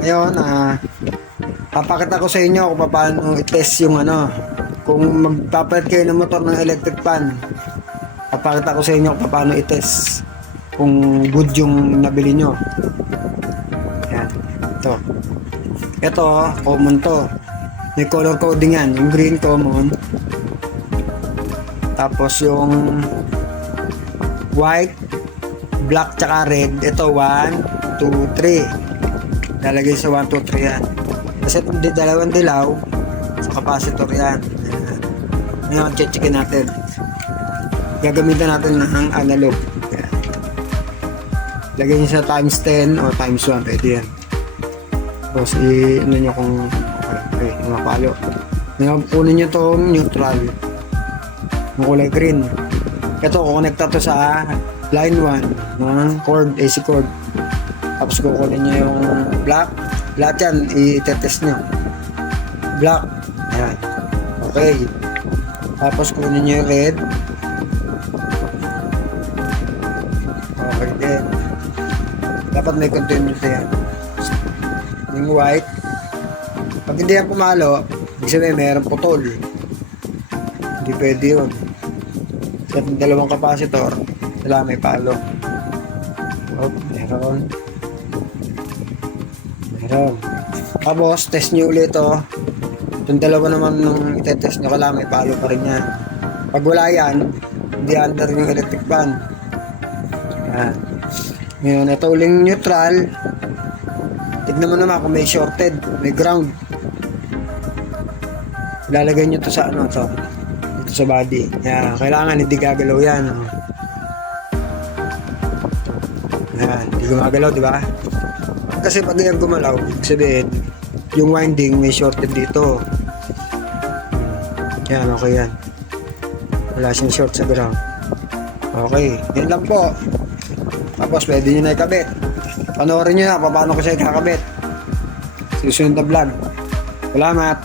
Ngayon, papakita ko sa inyo kung paano i-test yung kung magpapalit kayo ng motor ng electric fan. Papakita ko sa inyo kung paano i-test kung good yung nabili nyo. Yan. Ito, common to. May color coding yan. Yung green common. Tapos yung white, black, tsaka red. Ito 1, 2, 3. Lalagay sa 1, 2, 3 yan. Kasi dalawang dilaw sa capacitor yan. Ngayon, checkin natin. Gagamitan natin ng analog. Yan. Lagay nyo sa times 10 o times 1. Pwede yan. Tapos ano nyo kung okay, mapalo. Ngayon, kunin nyo itong neutral. Yung kulay green. Ito, kukonekta to sa line 1 ng cord, AC cord. Tapos kukunin nyo yung black. Lahat yan, i-test nyo. Black. Ayan. Okay. Tapos kunin nyo yung red. Okay din. Dapat may continuity yan. Yung white. Pag hindi yan pumalo, ibig sabihin mayroong putol. Hindi pwede yun. Sa dalawang capacitor, wala may palo. Meron. Tapos, test nyo ulit ito. Itong dalawa naman nung itetest nyo, kailangan may palo pa rin yan. Pag wala yan, hindi under yung electric fan. Yan. Ngayon, ito uling neutral. Tignan mo naman kung may shorted, may ground. Ilalagay nyo ito sa ito sa body. Yan. Kailangan hindi gagalaw yan. Yan. Hindi gumagalaw, di ba? Kasi pag yan gumalaw, sabihin, yung winding may shorted dito. Yan, okay yan. Wala siyang short sa ground. Okay, yan lang po. Tapos pwede nyo na ikabit. Panoorin nyo na paano ko siya ikakabit. Susunod na vlog. Salamat.